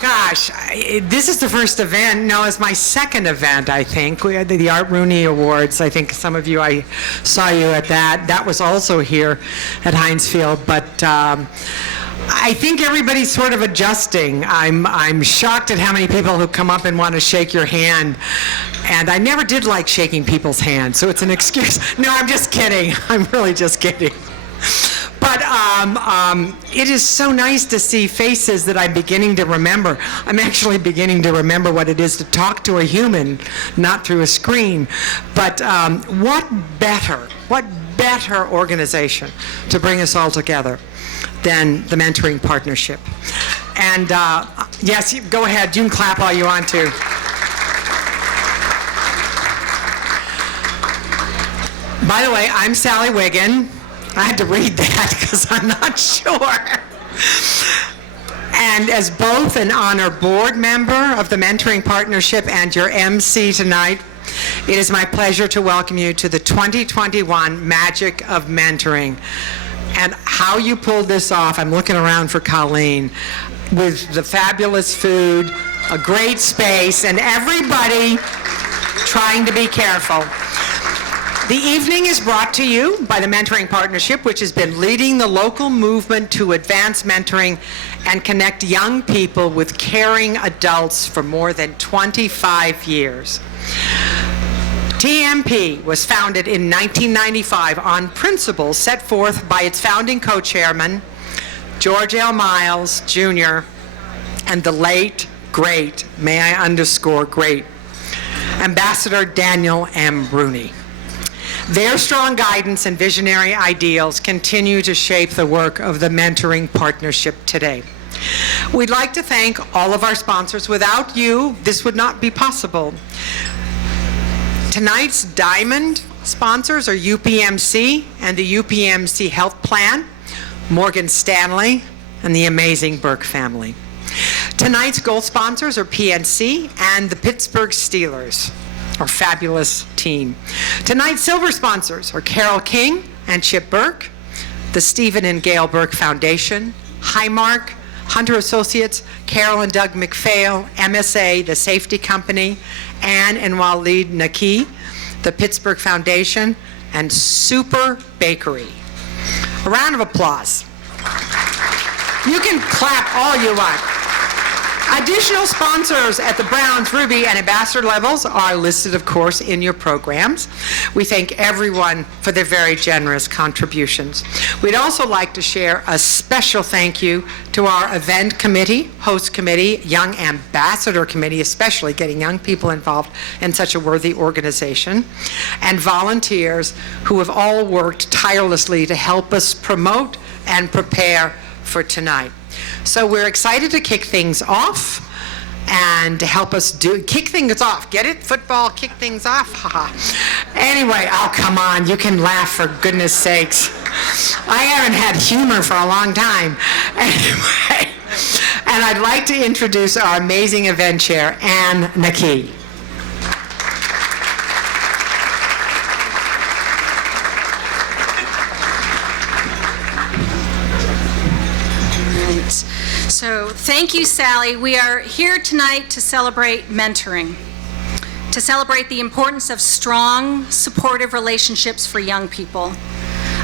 Gosh, this is the first event. No, it's my second event, I think. We had the Art Rooney Awards. I think some of you, I saw you at that. That was also here at Heinz Field. But I think everybody's sort of adjusting. I'm shocked at how many people who come up and want to shake your hand. And I never did like shaking people's hands, so it's an excuse. No, I'm just kidding. I'm really just kidding. But it is so nice to see faces that I'm beginning to remember. I'm actually beginning to remember what it is to talk to a human, not through a screen. But what better organization to bring us all together than the Mentoring Partnership? And yes, go ahead. You can clap all you want to. By the way, I'm Sally Wiggin. I had to read that because I'm not sure. And as both an honor board member of the Mentoring Partnership and your MC tonight, it is my pleasure to welcome you to the 2021 Magic of Mentoring. And how you pulled this off, I'm looking around for Colleen, with the fabulous food, a great space, and everybody trying to be careful. The evening is brought to you by the Mentoring Partnership, which has been leading the local movement to advance mentoring and connect young people with caring adults for more than 25 years. TMP was founded in 1995 on principles set forth by its founding co-chairman, George L. Miles, Jr., and the late, great, may I underscore great, Ambassador Daniel M. Rooney. Their strong guidance and visionary ideals continue to shape the work of the Mentoring Partnership today. We'd like to thank all of our sponsors. Without you, this would not be possible. Tonight's diamond sponsors are UPMC and the UPMC Health Plan, Morgan Stanley, and the amazing Burke family. Tonight's gold sponsors are PNC and the Pittsburgh Steelers, our fabulous team. Tonight's silver sponsors are Carol King and Chip Burke, the Stephen and Gail Burke Foundation, Highmark, Hunter Associates, Carol and Doug MacPhail, MSA, the Safety Company, Ann and Waleed Naki, the Pittsburgh Foundation, and Super Bakery. A round of applause. You can clap all you want. Additional sponsors at the Browns, Ruby, and Ambassador levels are listed, of course, in your programs. We thank everyone for their very generous contributions. We'd also like to share a special thank you to our event committee, host committee, young ambassador committee, especially getting young people involved in such a worthy organization, and volunteers who have all worked tirelessly to help us promote and prepare for tonight. So we're excited to kick things off and to help us kick things off. Get it? Football, kick things off? Haha. Anyway, oh, come on. You can laugh, for goodness sakes. I haven't had humor for a long time. Anyway, and I'd like to introduce our amazing event chair, Ann Naki. So thank you, Sally. We are here tonight to celebrate mentoring, to celebrate the importance of strong, supportive relationships for young people.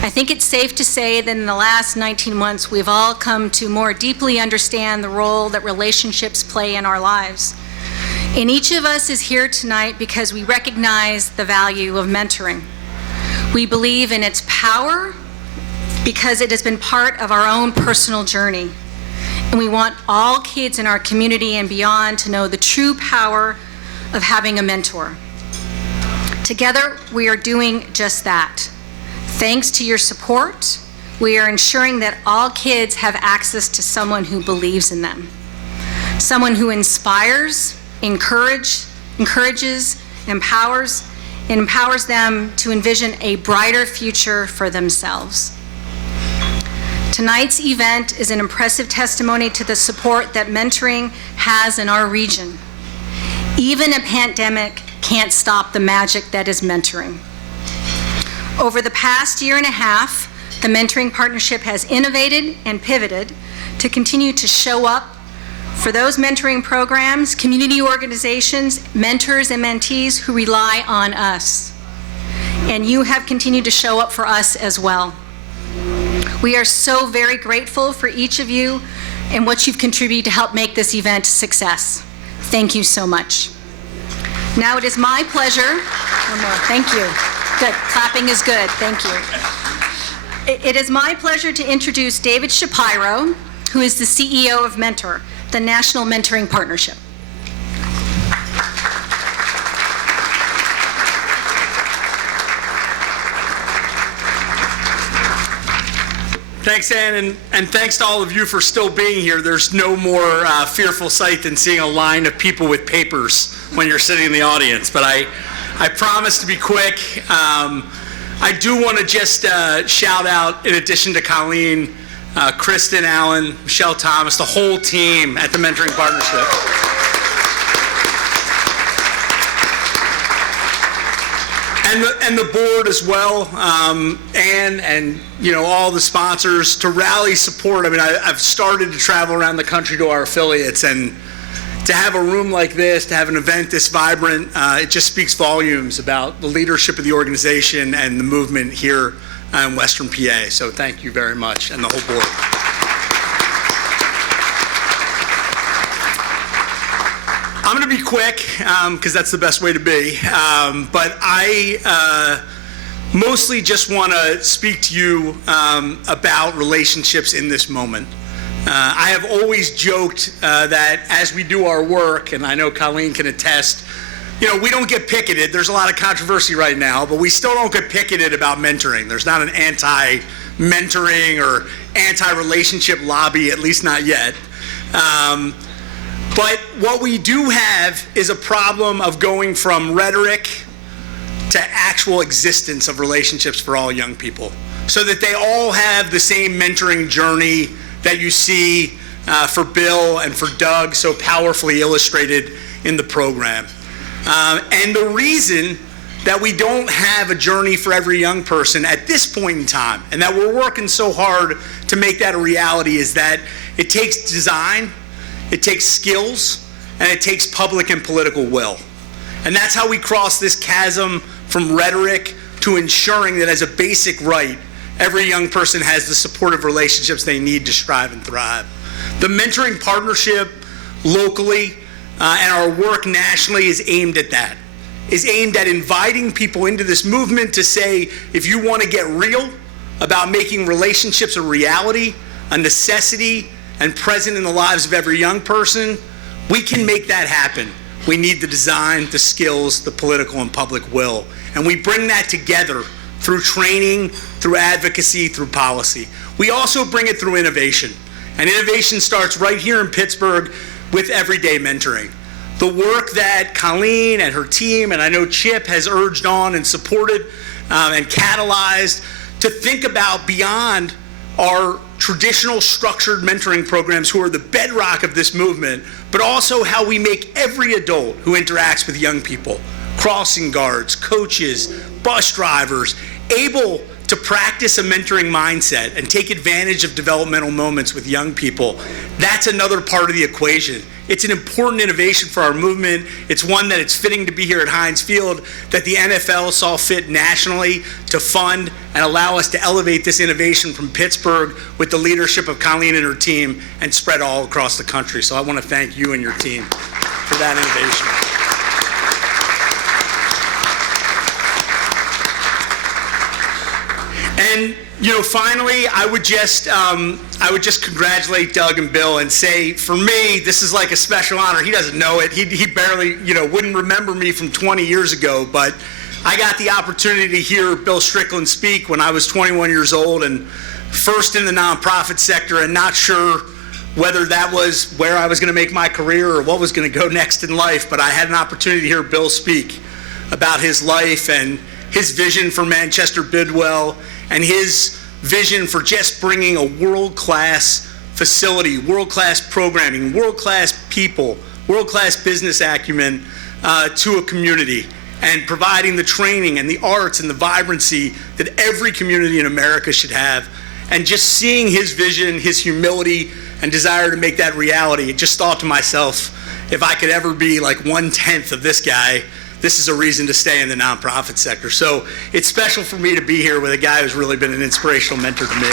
I think it's safe to say that in the last 19 months, we've all come to more deeply understand the role that relationships play in our lives. And each of us is here tonight because we recognize the value of mentoring. We believe in its power because it has been part of our own personal journey. And we want all kids in our community and beyond to know the true power of having a mentor. Together, we are doing just that. Thanks to your support, we are ensuring that all kids have access to someone who believes in them, someone who inspires, encourages, empowers them to envision a brighter future for themselves. Tonight's event is an impressive testimony to the support that mentoring has in our region. Even a pandemic can't stop the magic that is mentoring. Over the past year and a half, the Mentoring Partnership has innovated and pivoted to continue to show up for those mentoring programs, community organizations, mentors, and mentees who rely on us. And you have continued to show up for us as well. We are so very grateful for each of you and what you've contributed to help make this event a success. Thank you so much. Now it is my pleasure. One more. Thank you. Good. Clapping is good. Thank you. It is my pleasure to introduce David Shapiro, who is the CEO of Mentor, the National Mentoring Partnership. Thanks, Ann, and thanks to all of you for still being here. There's no more fearful sight than seeing a line of people with papers when you're sitting in the audience, but I promise to be quick. I do want to just shout out, in addition to Colleen, Kristen, Allen, Michelle Thomas, the whole team at the Mentoring Partnership. And the board as well, and all the sponsors to rally support. I mean, I've started to travel around the country to our affiliates, and to have a room like this, to have an event this vibrant, it just speaks volumes about the leadership of the organization and the movement here in Western PA. So thank you very much, and the whole board. I'm going to be quick because that's the best way to be, but I mostly just want to speak to you about relationships in this moment. I have always joked that as we do our work, and I know Colleen can attest, we don't get picketed. There's a lot of controversy right now, but we still don't get picketed about mentoring. There's not an anti-mentoring or anti-relationship lobby, at least not yet. But what we do have is a problem of going from rhetoric to actual existence of relationships for all young people, so that they all have the same mentoring journey that you see for Bill and for Doug, so powerfully illustrated in the program. And the reason that we don't have a journey for every young person at this point in time, and that we're working so hard to make that a reality, is that it takes design, it takes skills, and it takes public and political will. And that's how we cross this chasm from rhetoric to ensuring that as a basic right, every young person has the supportive relationships they need to strive and thrive. The Mentoring Partnership locally and our work nationally is aimed at that, is aimed at inviting people into this movement to say, if you want to get real about making relationships a reality, a necessity, and present in the lives of every young person, we can make that happen. We need the design, the skills, the political and public will. And we bring that together through training, through advocacy, through policy. We also bring it through innovation. And innovation starts right here in Pittsburgh with everyday mentoring. The work that Colleen and her team, and I know Chip has urged on and supported and catalyzed to think about beyond our traditional structured mentoring programs, who are the bedrock of this movement, but also how we make every adult who interacts with young people, crossing guards, coaches, bus drivers, able to practice a mentoring mindset and take advantage of developmental moments with young people. That's another part of the equation. It's an important innovation for our movement. It's one that it's fitting to be here at Heinz Field, that the NFL saw fit nationally to fund and allow us to elevate this innovation from Pittsburgh with the leadership of Colleen and her team and spread all across the country. So I want to thank you and your team for that innovation. And finally, I would just congratulate Doug and Bill and say, for me, this is like a special honor. He doesn't know it. He barely, wouldn't remember me from 20 years ago, but I got the opportunity to hear Bill Strickland speak when I was 21 years old and first in the nonprofit sector, and not sure whether that was where I was going to make my career or what was going to go next in life, but I had an opportunity to hear Bill speak about his life and his vision for Manchester BIDWELL, and his vision for just bringing a world-class facility, world-class programming, world-class people, world-class business acumen to a community, and providing the training and the arts and the vibrancy that every community in America should have. And just seeing his vision, his humility, and desire to make that reality. Just thought to myself, if I could ever be like 1/10 of this guy, this is a reason to stay in the nonprofit sector. So it's special for me to be here with a guy who's really been an inspirational mentor to me.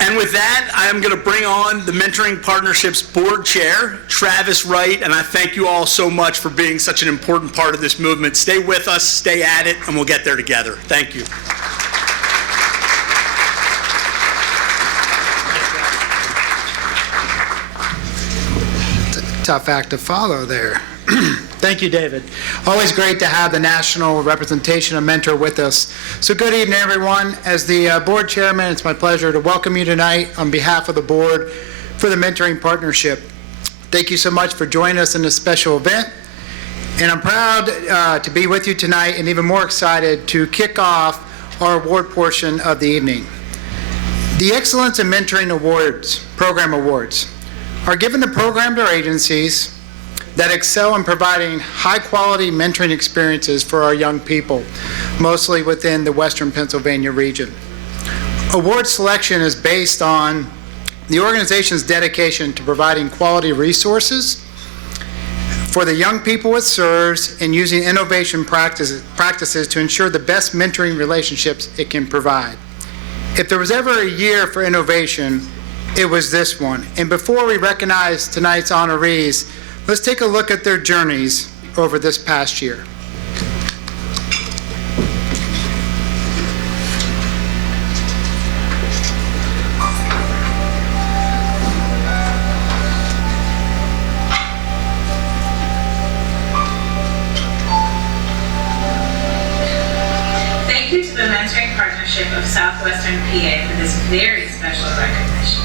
And with that, I am going to bring on the Mentoring Partnerships Board Chair, Travis Wright, and I thank you all so much for being such an important part of this movement. Stay with us, stay at it, and we'll get there together. Thank you. Tough act to follow there. Thank you, David. Always great to have the national representation of Mentor with us. So good evening, everyone. As the board chairman, it's my pleasure to welcome you tonight on behalf of the board for the Mentoring Partnership. Thank you so much for joining us in this special event. And I'm proud to be with you tonight, and even more excited to kick off our award portion of the evening. The Excellence in Mentoring Awards, Program Awards, are given to programs or agencies that excel in providing high-quality mentoring experiences for our young people, mostly within the Western Pennsylvania region. Award selection is based on the organization's dedication to providing quality resources for the young people it serves and using innovation practices to ensure the best mentoring relationships it can provide. If there was ever a year for innovation, it was this one. And before we recognize tonight's honorees, let's take a look at their journeys over this past year. Thank you to the Mentoring Partnership of Southwestern PA for this very special recognition.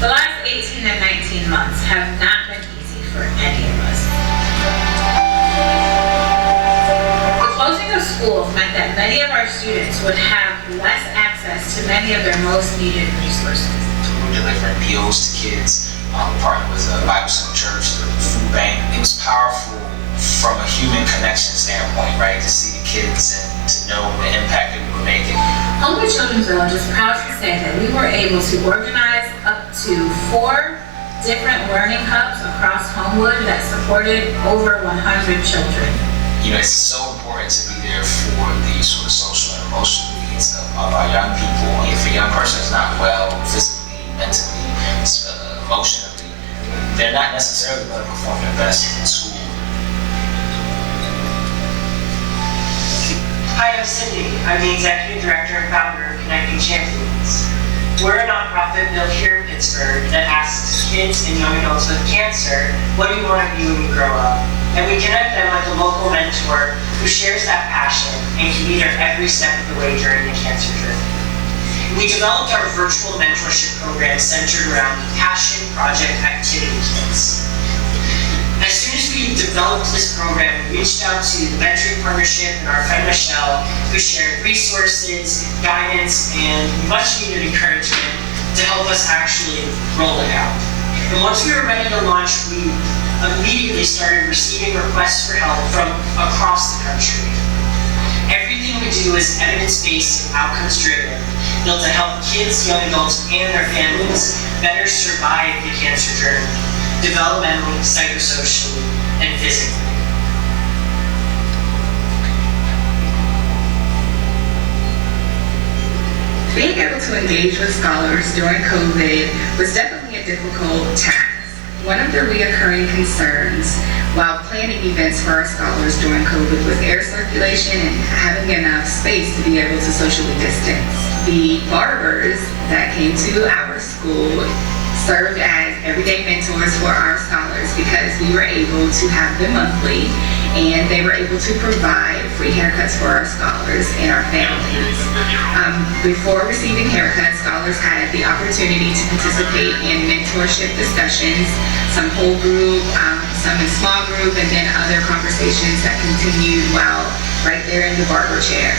The last 18 and 19 months have not been easy for any of us. The closing of schools meant that many of our students would have less access to many of their most needed resources. We're delivering meals to kids, partnered with a Bible Center Church, the food bank. It was powerful from a human connection standpoint, right? To see the kids and to know the impact that we were making. Homewood Children's Village is proud to say that we were able to organize up to 4 different learning hubs across Homewood that supported over 100 children. You know, it's so important to be there for the sort of social and emotional needs of our young people. If a young person is not well physically, mentally, emotionally, they're not necessarily going to perform their best in school. Hi, I'm Cindy. I'm the Executive Director and Founder of Connecting Champions. We're a nonprofit built here in Pittsburgh that asks kids and young adults with cancer, what do you want to be when you grow up? And we connect them with a local mentor who shares that passion and can be there every step of the way during the cancer journey. We developed our virtual mentorship program centered around Passion Project Activity Kits. As soon as we developed this program, we reached out to the Mentoring Partnership and our friend Michelle, who shared resources, guidance, and much needed encouragement to help us actually roll it out. And once we were ready to launch, we immediately started receiving requests for help from across the country. Everything we do is evidence-based and outcomes-driven, built to help kids, young adults, and their families better survive the cancer journey, developmentally, psychosocially, and physically. Being able to engage with scholars during COVID was definitely a difficult task. One of the reoccurring concerns while planning events for our scholars during COVID was air circulation and having enough space to be able to socially distance. The barbers that came to our school served as everyday mentors for our scholars because we were able to have them monthly and they were able to provide free haircuts for our scholars and our families. Before receiving haircuts, scholars had the opportunity to participate in mentorship discussions, some whole group, some in small group, and then other conversations that continued while right there in the barber chair.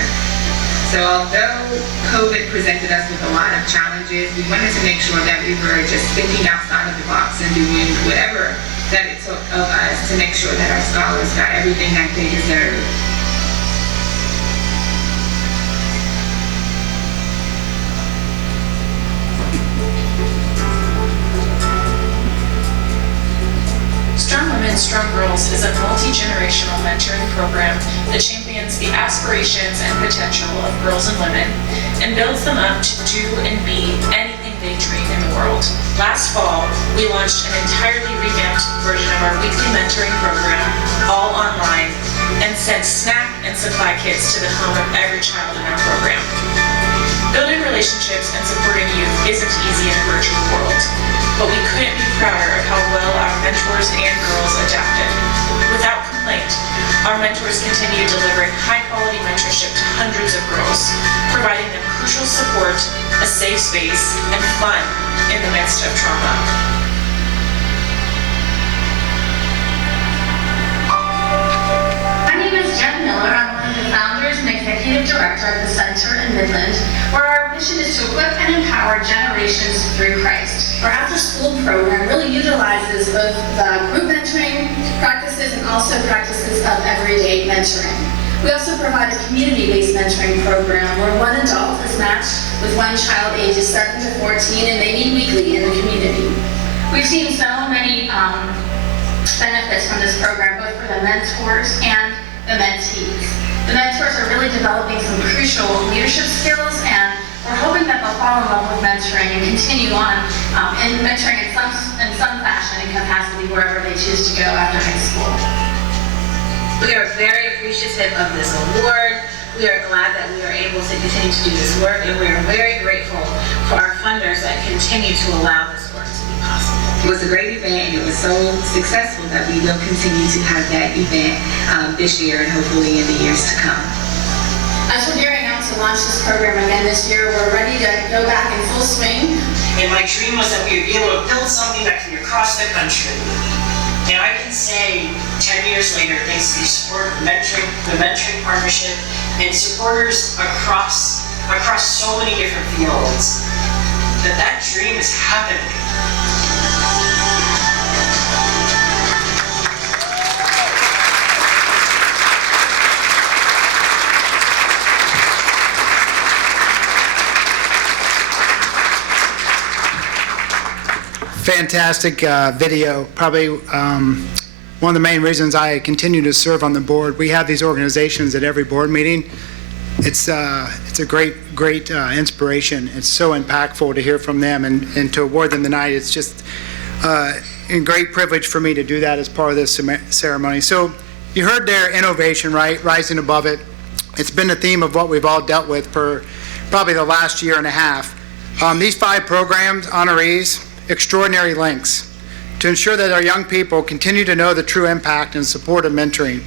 So although COVID presented us with a lot of challenges, we wanted to make sure that we were just thinking outside of the box and doing whatever that it took of us to make sure that our scholars got everything that they deserve. Women Strong Girls is a multi-generational mentoring program that champions the aspirations and potential of girls and women and builds them up to do and be anything they dream in the world. Last fall, we launched an entirely revamped version of our weekly mentoring program, all online, and sent snack and supply kits to the home of every child in our program. Building relationships and supporting youth isn't easy in a virtual world, but we couldn't be prouder of how well our mentors and girls adapted. Without complaint, our mentors continue delivering high-quality mentorship to hundreds of girls, providing them crucial support, a safe space, and fun in the midst of trauma. My name is Jen Miller. I'm one of the founders and executive director of the Center in Midland, where our mission is to equip and empower generations through Christ. Our after-school program really utilizes both the group mentoring practices and also practices of everyday mentoring. We also provide a community-based mentoring program where one adult is matched with one child ages 7 to 14, and they meet weekly in the community. We've seen so many benefits from this program, both for the mentors and the mentees. The mentors are really developing some crucial leadership skills, and we're hoping that they'll fall in love with mentoring and continue on in mentoring in some fashion and capacity wherever they choose to go after high school. We are very appreciative of this award. We are glad that we are able to continue to do this work, and we are very grateful for our funders that continue to allow this work to be possible. It was a great event, and it was so successful that we will continue to have that event this year and hopefully in the years to come. As we're gearing up to launch this program again this year, we're ready to go back in full swing. And my dream was that we would be able to build something that can be across the country. And I can say 10 years later, thanks to the support of the mentoring partnership and supporters across so many different fields, that dream is happening. Fantastic video. Probably one of the main reasons I continue to serve on the board. We have these organizations at every board meeting. It's a great inspiration. It's so impactful to hear from them and to award them tonight. It's just a great privilege for me to do that as part of this ceremony. So you heard their innovation, right? Rising above it. It's been the theme of what we've all dealt with for probably the last year and a half. These 5 programs, Honorees, extraordinary lengths to ensure that our young people continue to know the true impact and support of mentoring.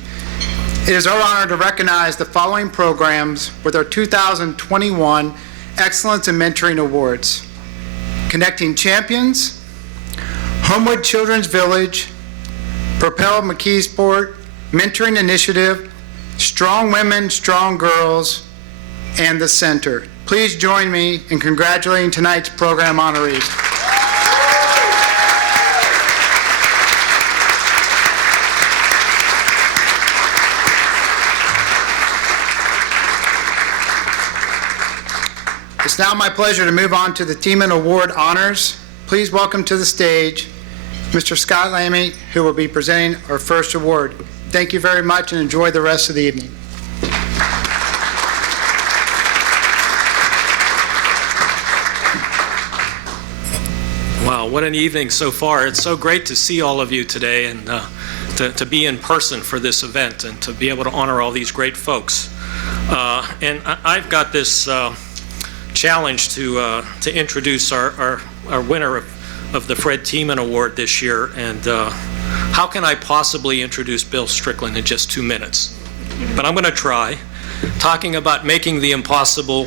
It is our honor to recognize the following programs with our 2021 Excellence in Mentoring Awards: Connecting Champions, Homewood Children's Village, Propel McKeesport, Mentoring Initiative, Strong Women, Strong Girls, and the Center. Please join me in congratulating tonight's program honorees. It's now my pleasure to move on to the Thieman Award honors. Please welcome to the stage Mr. Scott Lamy, who will be presenting our first award. Thank you very much and enjoy the rest of the evening. Wow, what an evening so far. It's so great to see all of you today and to be in person for this event and to be able to honor all these great folks. And I've got this challenge to introduce our winner of the Fred Thieman Award this year, and how can I possibly introduce Bill Strickland in just 2 minutes? But I'm going to try, talking about making the impossible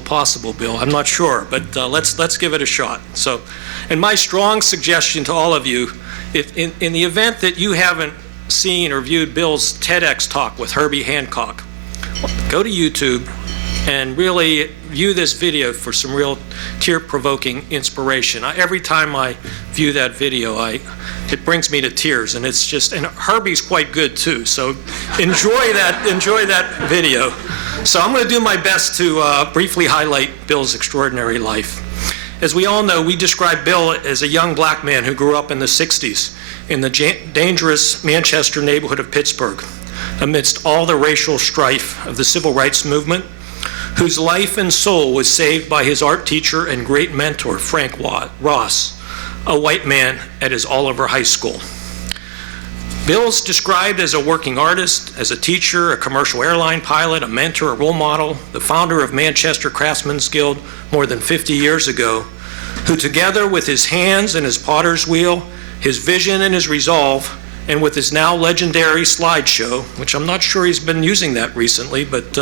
possible, Bill. I'm not sure, but let's give it a shot. So, and my strong suggestion to all of you, if in the event that you haven't seen or viewed Bill's TEDx talk with Herbie Hancock, go to YouTube and really view this video for some real tear-provoking inspiration. Every time I view that video, it brings me to tears, and it's just, and Herbie's quite good too, so enjoy that video. So I'm going to do my best to briefly highlight Bill's extraordinary life. As we all know, we describe Bill as a young black man who grew up in the 60s in the dangerous Manchester neighborhood of Pittsburgh, amidst all the racial strife of the civil rights movement, whose life and soul was saved by his art teacher and great mentor, Frank Ross, a white man at his Oliver High School. Bill's described as a working artist, as a teacher, a commercial airline pilot, a mentor, a role model, the founder of Manchester Craftsmen's Guild more than 50 years ago, who together with his hands and his potter's wheel, his vision and his resolve, and with his now legendary slideshow, which I'm not sure he's been using that recently, but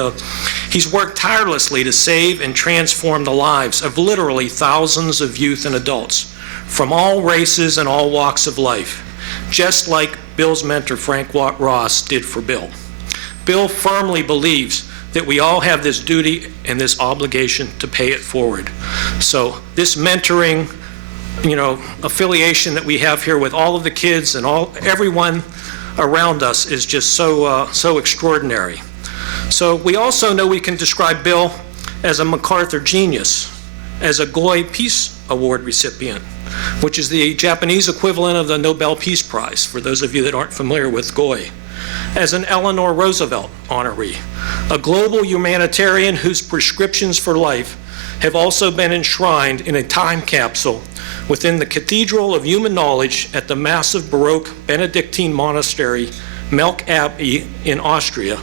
he's worked tirelessly to save and transform the lives of literally thousands of youth and adults from all races and all walks of life, just like Bill's mentor, Frank Ross, did for Bill. Bill firmly believes that we all have this duty and this obligation to pay it forward. So this mentoring, affiliation that we have here with all of the kids and everyone around us is just so extraordinary. So we also know we can describe Bill as a MacArthur genius, as a Goy Peace Award recipient, which is the Japanese equivalent of the Nobel Peace Prize, for those of you that aren't familiar with Goy, as an Eleanor Roosevelt honoree, a global humanitarian whose prescriptions for life have also been enshrined in a time capsule within the Cathedral of Human Knowledge at the massive Baroque Benedictine monastery, Melk Abbey in Austria,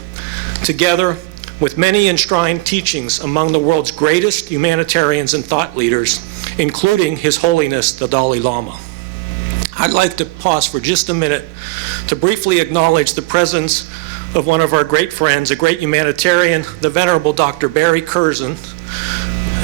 together with many enshrined teachings among the world's greatest humanitarians and thought leaders, including His Holiness the Dalai Lama. I'd like to pause for just a minute to briefly acknowledge the presence of one of our great friends, a great humanitarian, the Venerable Dr. Barry Curzon,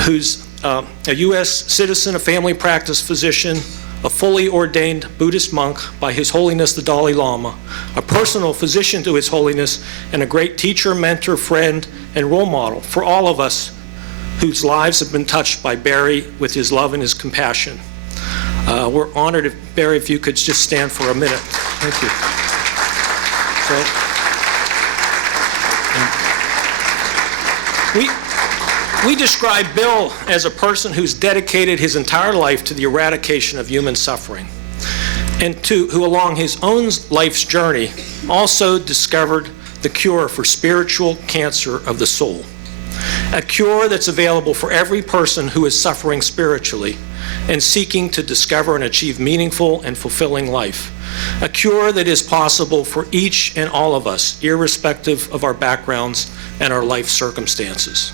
who's a U.S. citizen, a family practice physician, a fully ordained Buddhist monk by His Holiness the Dalai Lama, a personal physician to His Holiness, and a great teacher, mentor, friend, and role model for all of us whose lives have been touched by Barry with his love and his compassion. We're honored, Barry, if you could just stand for a minute. Thank you. We describe Bill as a person who's dedicated his entire life to the eradication of human suffering, and who along his own life's journey also discovered the cure for spiritual cancer of the soul, a cure that's available for every person who is suffering spiritually and seeking to discover and achieve meaningful and fulfilling life, a cure that is possible for each and all of us, irrespective of our backgrounds and our life circumstances.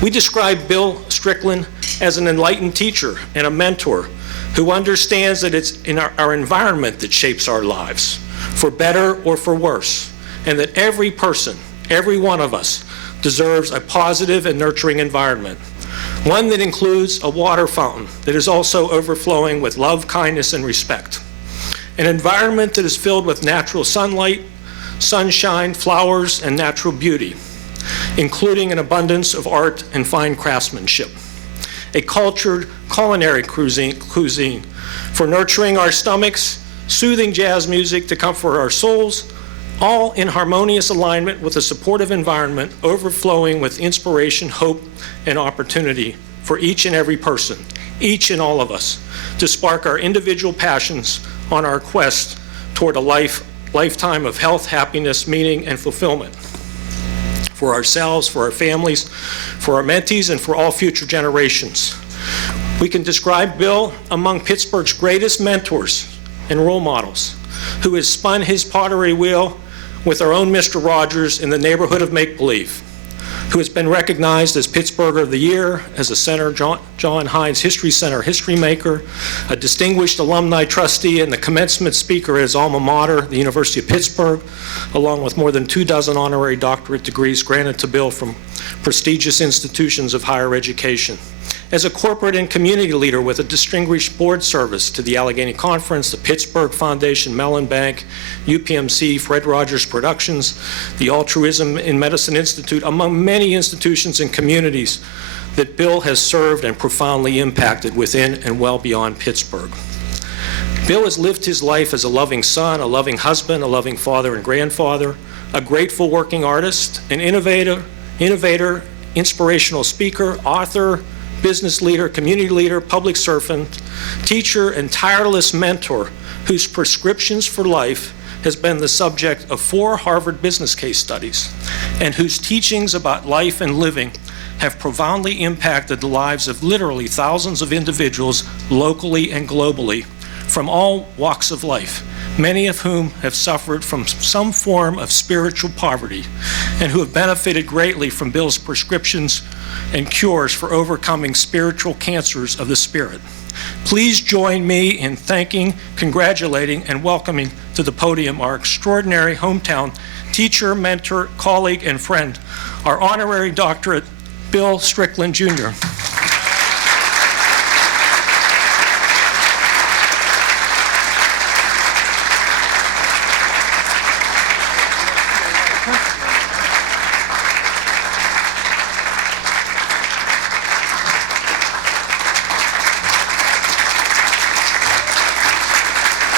We describe Bill Strickland as an enlightened teacher and a mentor who understands that it's in our environment that shapes our lives, for better or for worse, and that every person, every one of us, deserves a positive and nurturing environment, one that includes a water fountain that is also overflowing with love, kindness, and respect, an environment that is filled with natural sunlight, sunshine, flowers, and natural beauty, including an abundance of art and fine craftsmanship, a cultured culinary cuisine for nurturing our stomachs, soothing jazz music to comfort our souls, all in harmonious alignment with a supportive environment overflowing with inspiration, hope, and opportunity for each and every person, each and all of us, to spark our individual passions on our quest toward a lifetime of health, happiness, meaning, and fulfillment for ourselves, for our families, for our mentees, and for all future generations. We can describe Bill among Pittsburgh's greatest mentors and role models, who has spun his pottery wheel with our own Mr. Rogers in the neighborhood of make-believe, who has been recognized as Pittsburgher of the Year, as a Center John Heinz History Center history maker, a distinguished alumni trustee, and the commencement speaker at his alma mater, the University of Pittsburgh, along with more than 24 honorary doctorate degrees granted to Bill from prestigious institutions of higher education. As a corporate and community leader with a distinguished board service to the Allegheny Conference, the Pittsburgh Foundation, Mellon Bank, UPMC, Fred Rogers Productions, the Altruism in Medicine Institute, among many institutions and communities that Bill has served and profoundly impacted within and well beyond Pittsburgh. Bill has lived his life as a loving son, a loving husband, a loving father and grandfather, a grateful working artist, an innovator, inspirational speaker, author, business leader, community leader, public servant, teacher, and tireless mentor whose prescriptions for life has been the subject of 4 Harvard business case studies, and whose teachings about life and living have profoundly impacted the lives of literally thousands of individuals locally and globally from all walks of life, many of whom have suffered from some form of spiritual poverty and who have benefited greatly from Bill's prescriptions and cures for overcoming spiritual cancers of the spirit. Please join me in thanking, congratulating, and welcoming to the podium our extraordinary hometown teacher, mentor, colleague, and friend, our honorary doctorate, Bill Strickland, Jr.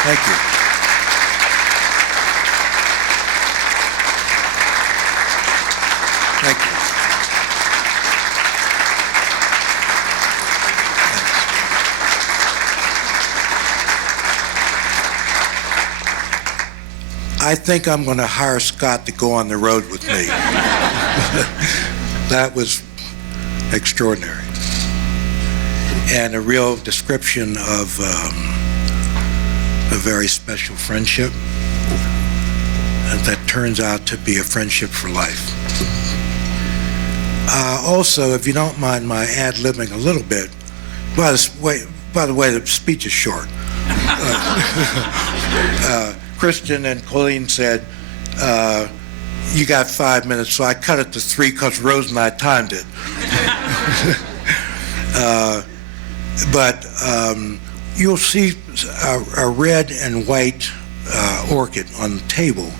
Thank you. Thank you. I think I'm going to hire Scott to go on the road with me. That was extraordinary. And a real description of a very special friendship that turns out to be a friendship for life. Also, if you don't mind my ad-libbing a little bit, by the way, the speech is short. Christian and Colleen said, you got 5 minutes, so I cut it to 3 because Rose and I timed it. But you'll see a red and white orchid on the table.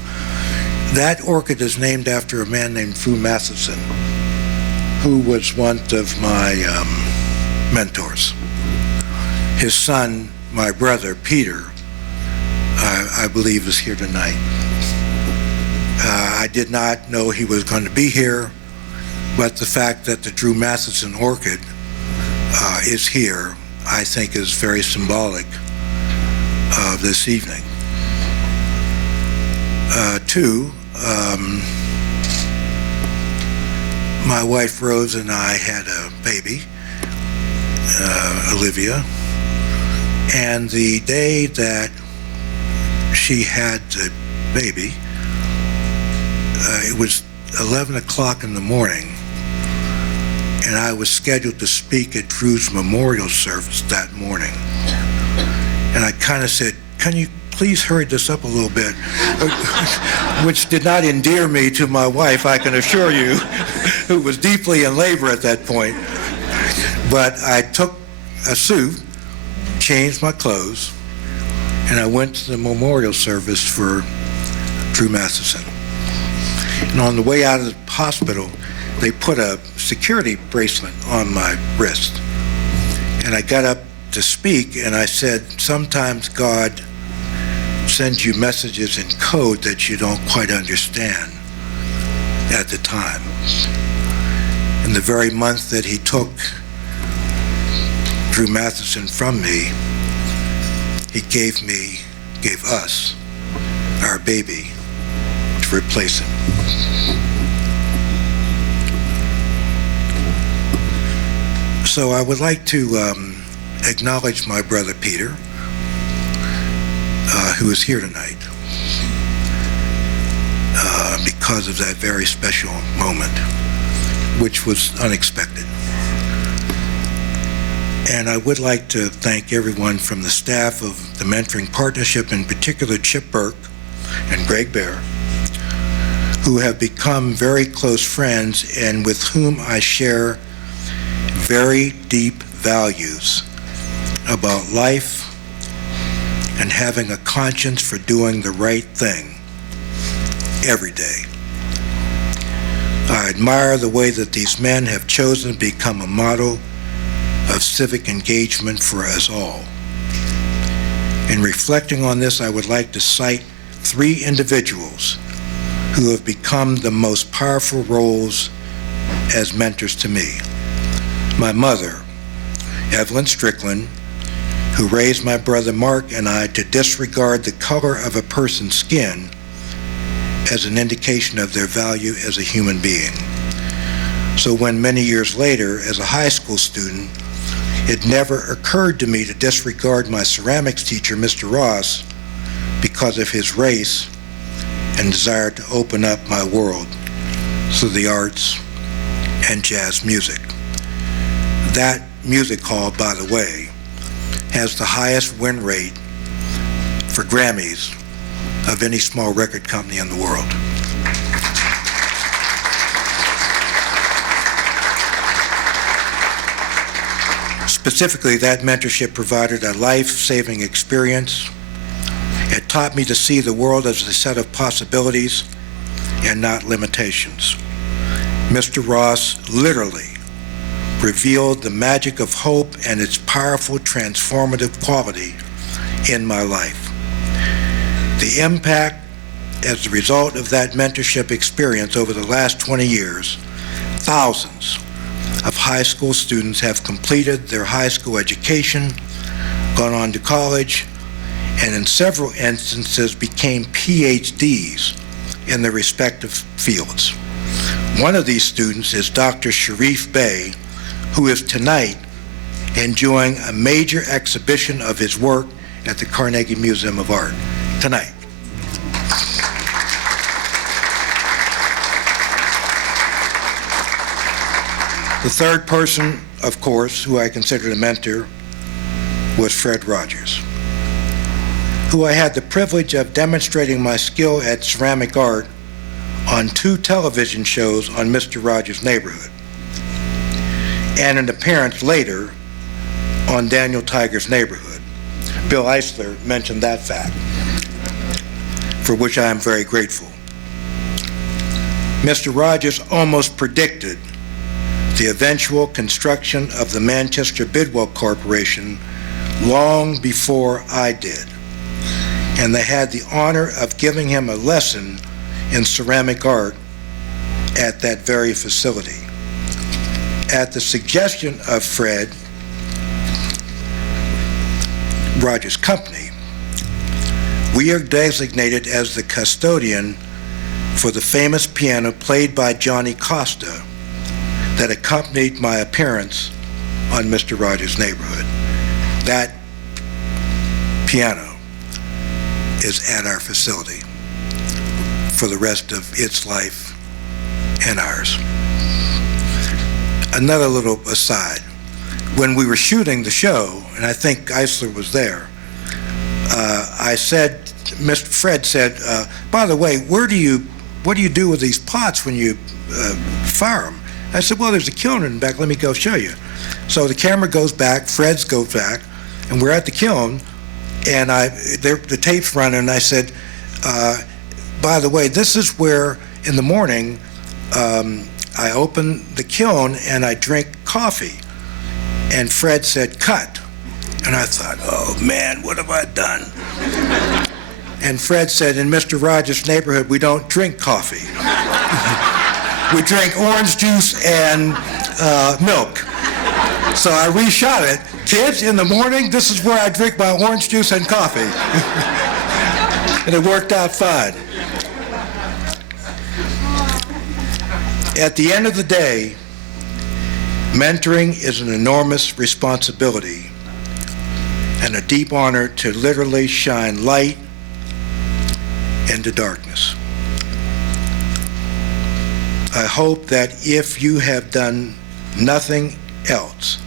That orchid is named after a man named Fu Matheson, who was one of my mentors. His son, my brother, Peter, I believe is here tonight. I did not know he was going to be here, but the fact that the Drew Matheson orchid is here, I think, is very symbolic of this evening. Two, my wife Rose and I had a baby, Olivia, and the day that she had the baby, it was 11 o'clock in the morning, and I was scheduled to speak at Drew's memorial service that morning. And I kind of said, can you please hurry this up a little bit? Which did not endear me to my wife, I can assure you, who was deeply in labor at that point. But I took a suit, changed my clothes, and I went to the memorial service for Drew Matheson. And on the way out of the hospital, they put a security bracelet on my wrist. And I got up to speak, and I said, sometimes God sends you messages in code that you don't quite understand at the time. In the very month that he took Drew Matheson from me, he gave us our baby to replace him. So I would like to acknowledge my brother Peter, who is here tonight, because of that very special moment, which was unexpected. And I would like to thank everyone from the staff of the Mentoring Partnership, in particular Chip Burke and Greg Bear, who have become very close friends and with whom I share very deep values about life and having a conscience for doing the right thing every day. I admire the way that these men have chosen to become a model of civic engagement for us all. In reflecting on this, I would like to cite 3 individuals who have become the most powerful roles as mentors to me. My mother, Evelyn Strickland, who raised my brother Mark and I to disregard the color of a person's skin as an indication of their value as a human being. So when many years later, as a high school student, it never occurred to me to disregard my ceramics teacher, Mr. Ross, because of his race and desire to open up my world to the arts and jazz music. That music hall, by the way, has the highest win rate for Grammys of any small record company in the world. Specifically, that mentorship provided a life-saving experience. It taught me to see the world as a set of possibilities and not limitations. Mr. Ross literally revealed the magic of hope and its powerful transformative quality in my life. The impact as a result of that mentorship experience over the last 20 years, thousands of high school students have completed their high school education, gone on to college, and in several instances became PhDs in their respective fields. One of these students is Dr. Sharif Bey, who is tonight enjoying a major exhibition of his work at the Carnegie Museum of Art. Tonight. The third person, of course, who I considered a mentor was Fred Rogers, who I had the privilege of demonstrating my skill at ceramic art on 2 television shows on Mr. Rogers' Neighborhood, and an appearance later on Daniel Tiger's Neighborhood. Bill Eisler mentioned that fact, for which I am very grateful. Mr. Rogers almost predicted the eventual construction of the Manchester BIDWELL Corporation long before I did, and they had the honor of giving him a lesson in ceramic art at that very facility. At the suggestion of Fred Rogers' company, we are designated as the custodian for the famous piano played by Johnny Costa that accompanied my appearance on Mr. Rogers' Neighborhood. That piano is at our facility for the rest of its life and ours. Another little aside, when we were shooting the show, and I think Eisler was there, I said, Mr. Fred said, by the way, what do you do with these pots when you fire them? I said, well, there's a kiln in the back. Let me go show you. So the camera goes back, Fred's goes back, and we're at the kiln, and the tape's running, and I said, by the way, this is where in the morning I open the kiln and I drink coffee. And Fred said, cut. And I thought, oh man, what have I done? And Fred said, in Mr. Rogers' Neighborhood, we don't drink coffee. We drink orange juice and milk. So I reshot it. Kids, in the morning, this is where I drink my orange juice and coffee. And it worked out fine. At the end of the day, mentoring is an enormous responsibility and a deep honor to literally shine light into darkness. I hope that if you have done nothing else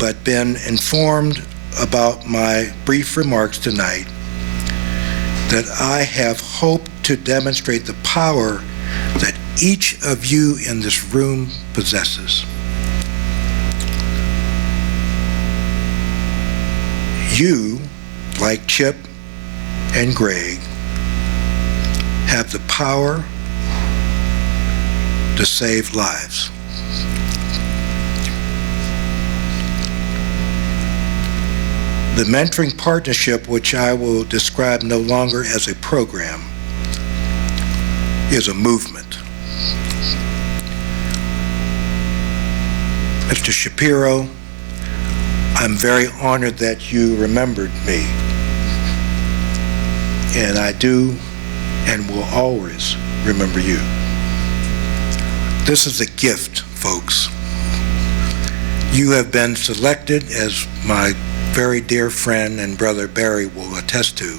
but been informed about my brief remarks tonight, that I have hoped to demonstrate the power that each of you in this room possesses. You, like Chip and Greg, have the power to save lives. The mentoring partnership, which I will describe no longer as a program, is a movement. Mr. Shapiro, I'm very honored that you remembered me. And I do and will always remember you. This is a gift, folks. You have been selected, as my very dear friend and brother Barry will attest to.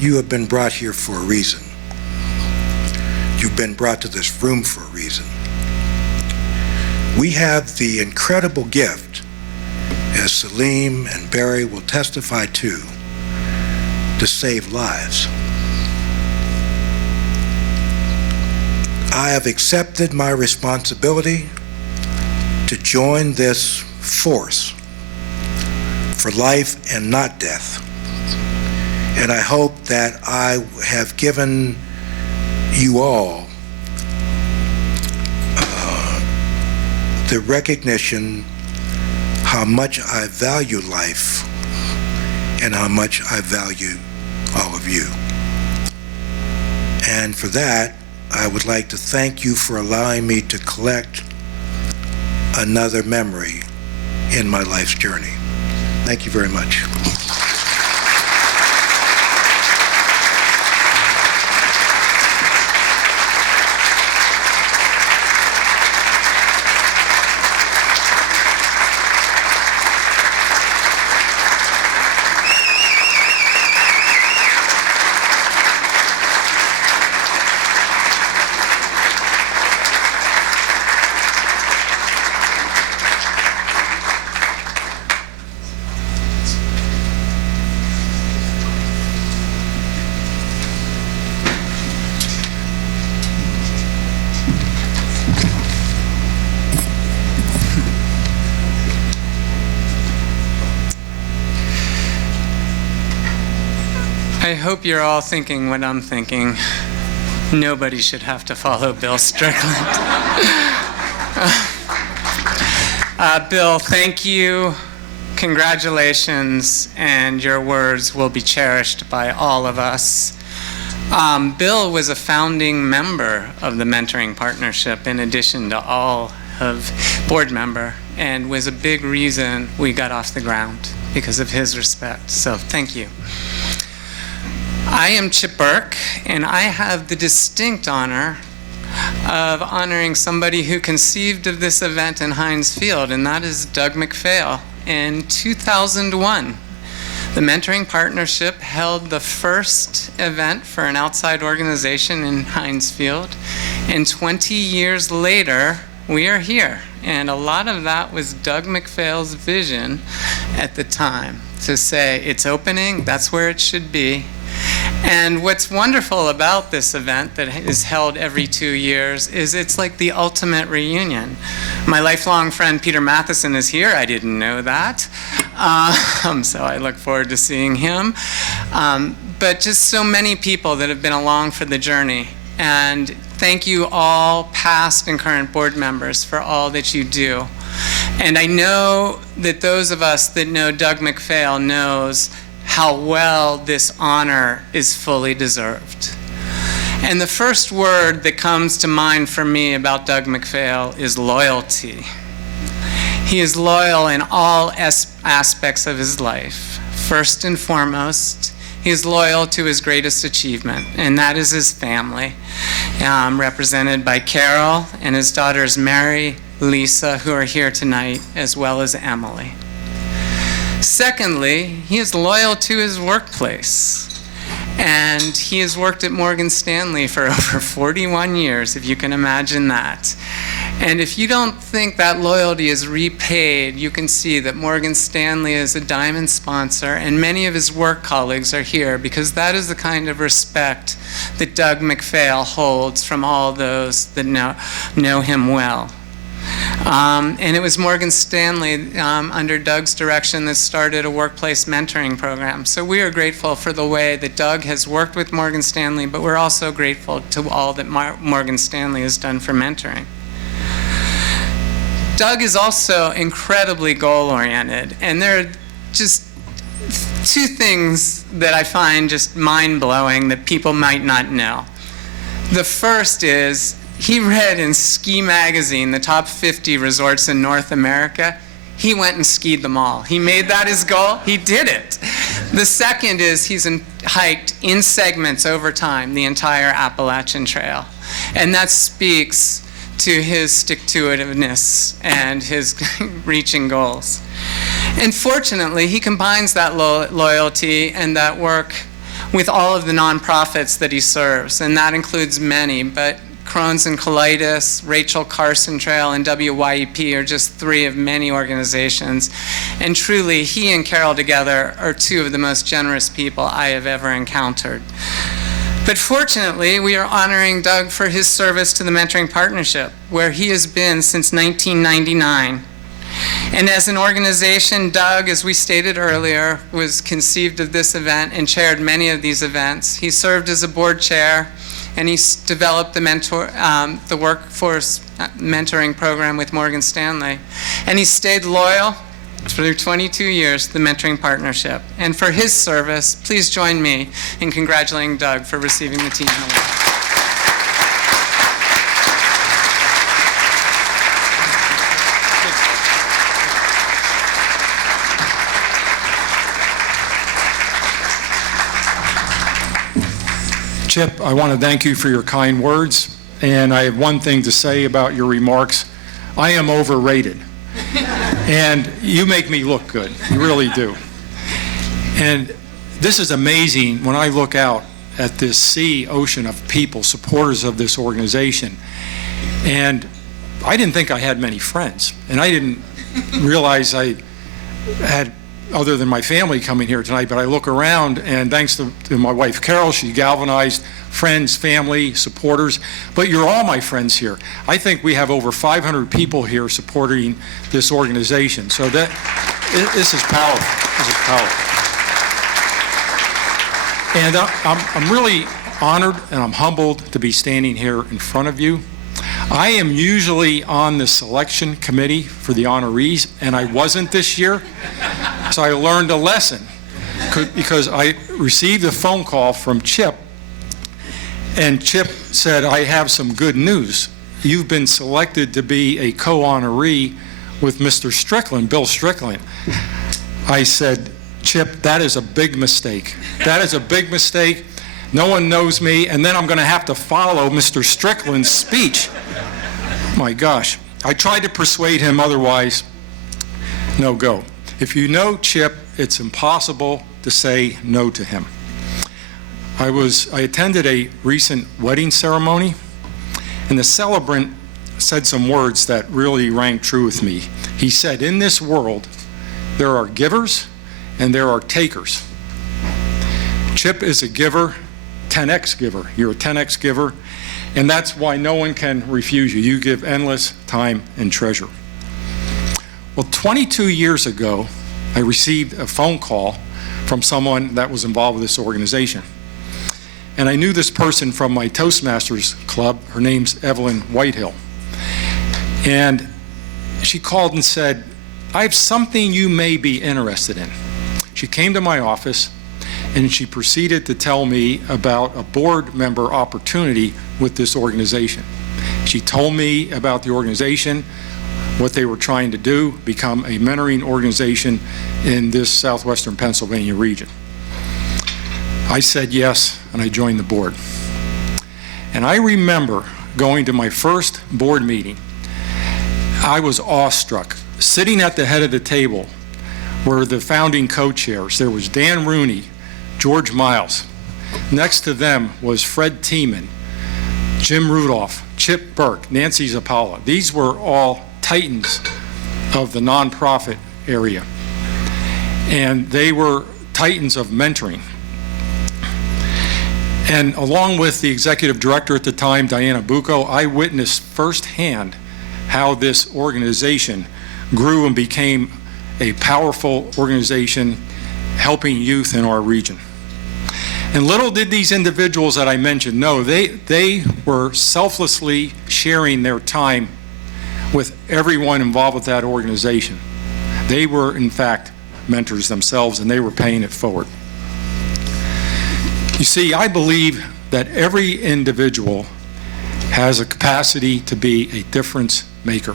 You have been brought here for a reason. You've been brought to this room for a reason. We have the incredible gift, as Salim and Barry will testify to save lives. I have accepted my responsibility to join this force for life and not death. And I hope that I have given you all the recognition how much I value life and how much I value all of you. And for that, I would like to thank you for allowing me to collect another memory in my life's journey. Thank you very much. I hope you're all thinking what I'm thinking. Nobody should have to follow Bill Strickland. Bill, thank you. Congratulations, and your words will be cherished by all of us. Bill was a founding member of the Mentoring Partnership in addition to all of board member, and was a big reason we got off the ground because of his respect. So thank you. I am Chip Burke, and I have the distinct honor of honoring somebody who conceived of this event in Heinz Field, and that is Doug MacPhail. In 2001, the Mentoring Partnership held the first event for an outside organization in Heinz Field, and 20 years later, we are here. And a lot of that was Doug MacPhail's vision at the time to say, it's opening, that's where it should be. And what's wonderful about this event that is held every 2 years is it's like the ultimate reunion. My lifelong friend Peter Matheson is here. I didn't know that. So I look forward to seeing him. But just so many people that have been along for the journey. And thank you all, past and current board members, for all that you do. And I know that those of us that know Doug MacPhail knows how well this honor is fully deserved. And the first word that comes to mind for me about Doug MacPhail is loyalty. He is loyal in all aspects of his life. First and foremost, he is loyal to his greatest achievement, and that is his family, represented by Carol and his daughters Mary, Lisa, who are here tonight, as well as Emily. Secondly, he is loyal to his workplace. And he has worked at Morgan Stanley for over 41 years, if you can imagine that. And if you don't think that loyalty is repaid, you can see that Morgan Stanley is a diamond sponsor, and many of his work colleagues are here because that is the kind of respect that Doug MacPhail holds from all those that know him well. And it was Morgan Stanley, under Doug's direction, that started a workplace mentoring program. So we are grateful for the way that Doug has worked with Morgan Stanley, but we're also grateful to all that Morgan Stanley has done for mentoring. Doug is also incredibly goal-oriented, and there are just two things that I find just mind-blowing that people might not know. The first is, he read in Ski Magazine the top 50 resorts in North America. he went and skied them all. He made that his goal. He did it. The second is he's hiked in segments over time the entire Appalachian Trail. And that speaks to his stick-to-itiveness and his reaching goals. And fortunately, he combines that loyalty and that work with all of the nonprofits that he serves, and that includes many, but Crohn's and Colitis, Rachel Carson Trail, and WYEP are just 3 of many organizations. And truly, he and Carol together are 2 of the most generous people I have ever encountered. But fortunately, we are honoring Doug for his service to the Mentoring Partnership, where he has been since 1999. And as an organization, Doug, as we stated earlier, was conceived of this event and chaired many of these events. He served as a board chair, and he developed the workforce mentoring program with Morgan Stanley. And he stayed loyal through 22 years to the Mentoring Partnership. And for his service, please join me in congratulating Doug for receiving the Thieman Award. Chip, I want to thank you for your kind words, and I have one thing to say about your remarks. I am overrated, and you make me look good. You really do. And this is amazing when I look out at this ocean of people, supporters of this organization, and I didn't think I had many friends, and I didn't realize I had other than my family coming here tonight, but I look around, and thanks to my wife Carol, she galvanized friends, family, supporters, but you're all my friends here. I think we have over 500 people here supporting this organization, so this is powerful. This is powerful. And I'm really honored and I'm humbled to be standing here in front of you. I am usually on the selection committee for the honorees, and I wasn't this year. So I learned a lesson because I received a phone call from Chip, and Chip said, I have some good news. You've been selected to be a co-honoree with Mr. Strickland, Bill Strickland. I said, Chip, that is a big mistake. That is a big mistake. No one knows me, and then I'm going to have to follow Mr. Strickland's speech. My gosh. I tried to persuade him otherwise. No go. If you know Chip, it's impossible to say no to him. I attended a recent wedding ceremony, and the celebrant said some words that really rang true with me. He said, in this world, there are givers and there are takers. Chip is a giver, 10x giver. You're a 10x giver, and that's why no one can refuse you. You give endless time and treasure. Well, 22 years ago, I received a phone call from someone that was involved with this organization. And I knew this person from my Toastmasters club. Her name's Evelyn Whitehill. And she called and said, I have something you may be interested in. She came to my office, and she proceeded to tell me about a board member opportunity with this organization. She told me about the organization, what they were trying to do, become a mentoring organization in this southwestern Pennsylvania region. I said yes, and I joined the board. And I remember going to my first board meeting. I was awestruck. Sitting at the head of the table were the founding co-chairs. There was Dan Rooney, George Miles. Next to them was Fred Thieman, Jim Rudolph, Chip Burke, Nancy Zappala. These were all titans of the nonprofit area, and they were titans of mentoring. And along with the executive director at the time, Diana Bucco, I witnessed firsthand how this organization grew and became a powerful organization helping youth in our region. And little did these individuals that I mentioned know, they were selflessly sharing their time with everyone involved with that organization. They were, in fact, mentors themselves, and they were paying it forward. You see, I believe that every individual has a capacity to be a difference maker.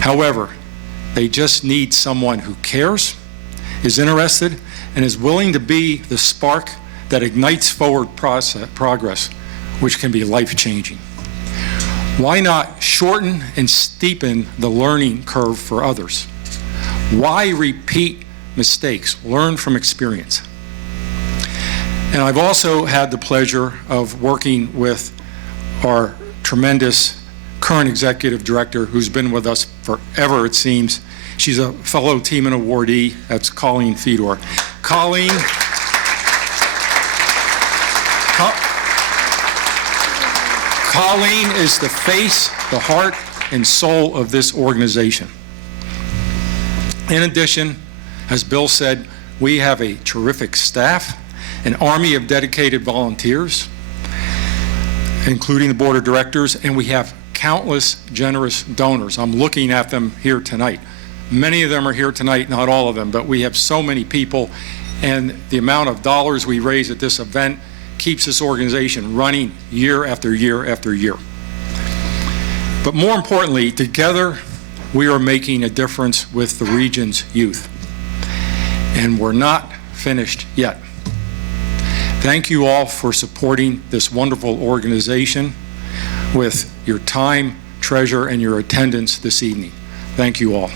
However, They just need someone who cares, is interested, and is willing to be the spark that ignites forward progress, which can be life-changing. Why not shorten and steepen the learning curve for others? Why repeat mistakes? Learn from experience. And I've also had the pleasure of working with our tremendous current executive director who's been with us forever, it seems. She's a fellow Thieman awardee. That's Colleen Theodore. Colleen is the face, the heart, and soul of this organization. In addition, as Bill said, we have a terrific staff, an army of dedicated volunteers, including the board of directors, and we have countless generous donors. I'm looking at them here tonight. Many of them are here tonight, not all of them, but we have so many people, and the amount of dollars we raise at this event keeps this organization running year after year after year. But more importantly, together we are making a difference with the region's youth. And we're not finished yet. Thank you all for supporting this wonderful organization with your time, treasure, and your attendance this evening. Thank you all.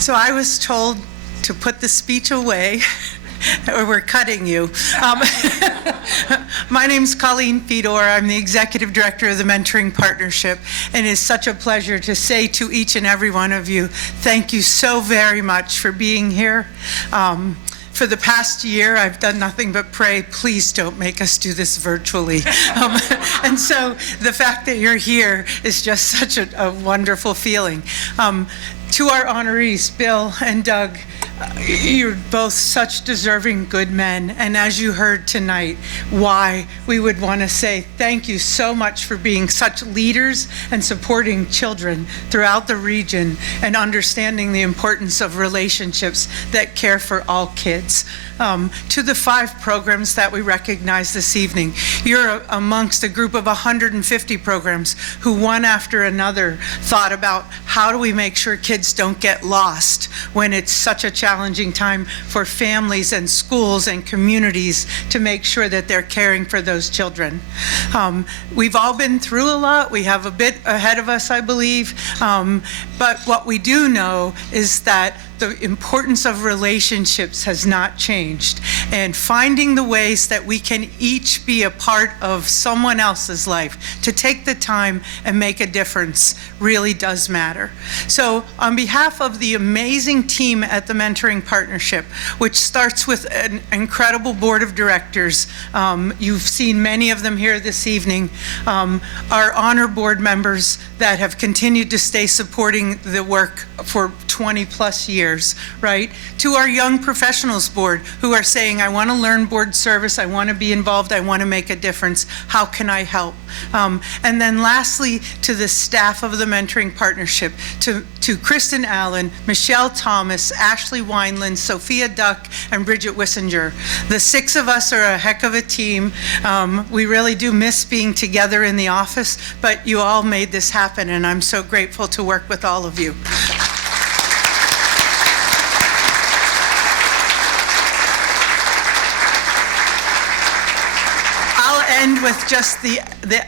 So I was told to put the speech away, or we're cutting you. My name's Colleen Theodore. I'm the Executive Director of the Mentoring Partnership, and it's such a pleasure to say to each and every one of you, thank you so very much for being here. For the past year, I've done nothing but pray, please don't make us do this virtually. And so the fact that you're here is just such a wonderful feeling. To our honorees, Bill and Doug, you're both such deserving good men, and as you heard tonight, why we would want to say thank you so much for being such leaders and supporting children throughout the region and understanding the importance of relationships that care for all kids. To the 5 programs that we recognize this evening, you're amongst a group of 150 programs who one after another thought about how do we make sure kids don't get lost when it's such a challenging time for families and schools and communities to make sure that they're caring for those children. We've all been through a lot. We have a bit ahead of us, I believe. But what we do know is that the importance of relationships has not changed, and finding the ways that we can each be a part of someone else's life to take the time and make a difference really does matter. So on behalf of the amazing team at the Mentoring Partnership, which starts with an incredible board of directors, you've seen many of them here this evening, our honor board members that have continued to stay supporting the work for 20 plus years, right? To our young professionals board who are saying, I want to learn board service, I want to be involved, I want to make a difference, how can I help? And then lastly, to the staff of the Mentoring Partnership, to Kristen Allen, Michelle Thomas, Ashley Wineland, Sophia Duck, and Bridget Wissinger. The 6 of us are a heck of a team. We really do miss being together in the office, but you all made this happen, and I'm so grateful to work with all of you. End with just the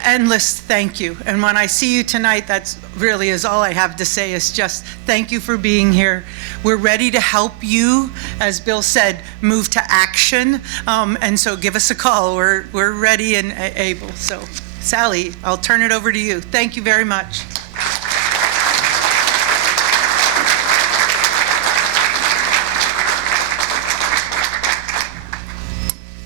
endless thank you. And when I see you tonight, that's really is all I have to say is just thank you for being here. We're ready to help you, as Bill said, move to action. And so give us a call. We're ready and able. So Sally, I'll turn it over to you. Thank you very much.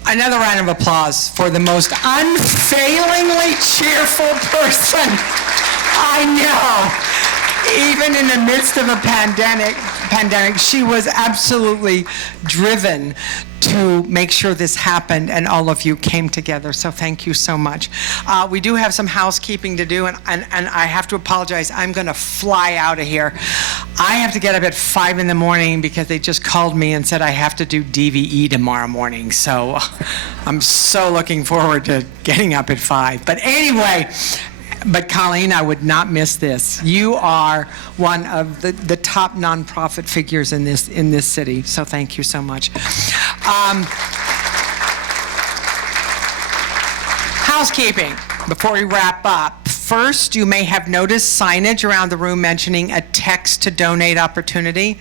Another round of applause for the most unfailingly cheerful person I know. Even in the midst of a pandemic, pandemic. She was absolutely driven to make sure this happened, and all of you came together, so thank you so much. We do have some housekeeping to do, and I have to apologize. I'm going to fly out of here. I have to get up at 5 in the morning because they just called me and said I have to do DVE tomorrow morning, so I'm so looking forward to getting up at 5. But anyway, Colleen, I would not miss this. You are one of the top nonprofit figures in this city, so thank you so much. Housekeeping, before we wrap up. First, you may have noticed signage around the room mentioning a text to donate opportunity.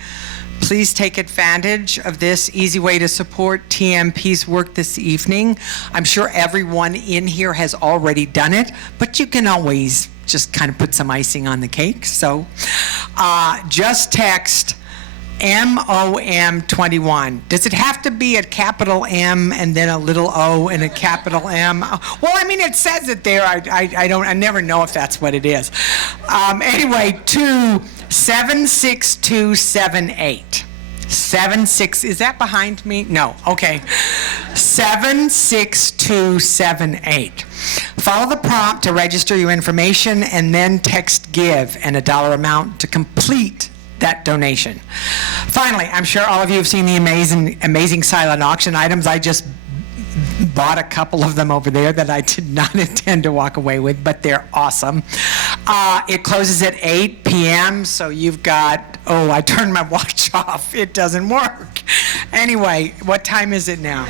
Please take advantage of this easy way to support TMP's work this evening. I'm sure everyone in here has already done it, but you can always just kind of put some icing on the cake. So just text MOM21. Does it have to be a capital M and then a little O and a capital M? Well, I mean, it says it there. I never know if that's what it is. Anyway, to 76278. 76, is that behind me? No, okay. 76278. Follow the prompt to register your information and then text GIVE and a dollar amount to complete that donation. Finally, I'm sure all of you have seen the amazing silent auction items. I just bought a couple of them over there that I did not intend to walk away with, but they're awesome. It closes at 8 p.m., so you've got, I turned my watch off. It doesn't work. Anyway, what time is it now?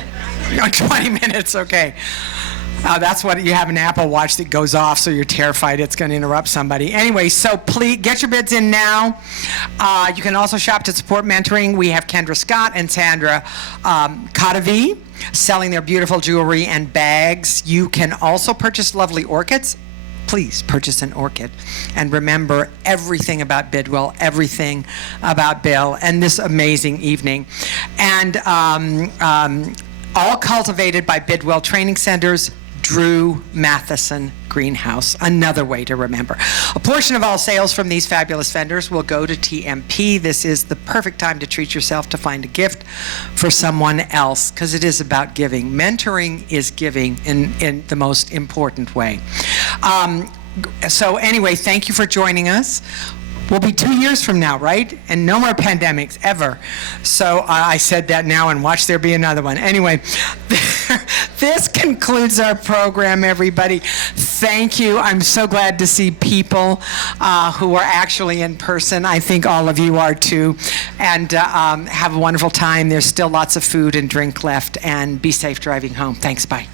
20 minutes, okay. That's what you have, an Apple Watch that goes off, so you're terrified it's going to interrupt somebody. Anyway, so please get your bids in now. You can also shop to support mentoring. We have Kendra Scott and Sandra Cotavi selling their beautiful jewelry and bags. You can also purchase lovely orchids. Please purchase an orchid. And remember everything about Bidwell, everything about Bill, and this amazing evening. And all cultivated by Bidwell Training Centers, Drew Matheson Greenhouse, another way to remember. A portion of all sales from these fabulous vendors will go to TMP. This is the perfect time to treat yourself, to find a gift for someone else, because it is about giving. Mentoring is giving in the most important way. So anyway, thank you for joining us. We'll be 2 years from now, right? And no more pandemics, ever. So I said that now, and watch there be another one. Anyway, this concludes our program, everybody. Thank you. I'm so glad to see people who are actually in person. I think all of you are too. And have a wonderful time. There's still lots of food and drink left, and be safe driving home. Thanks, bye.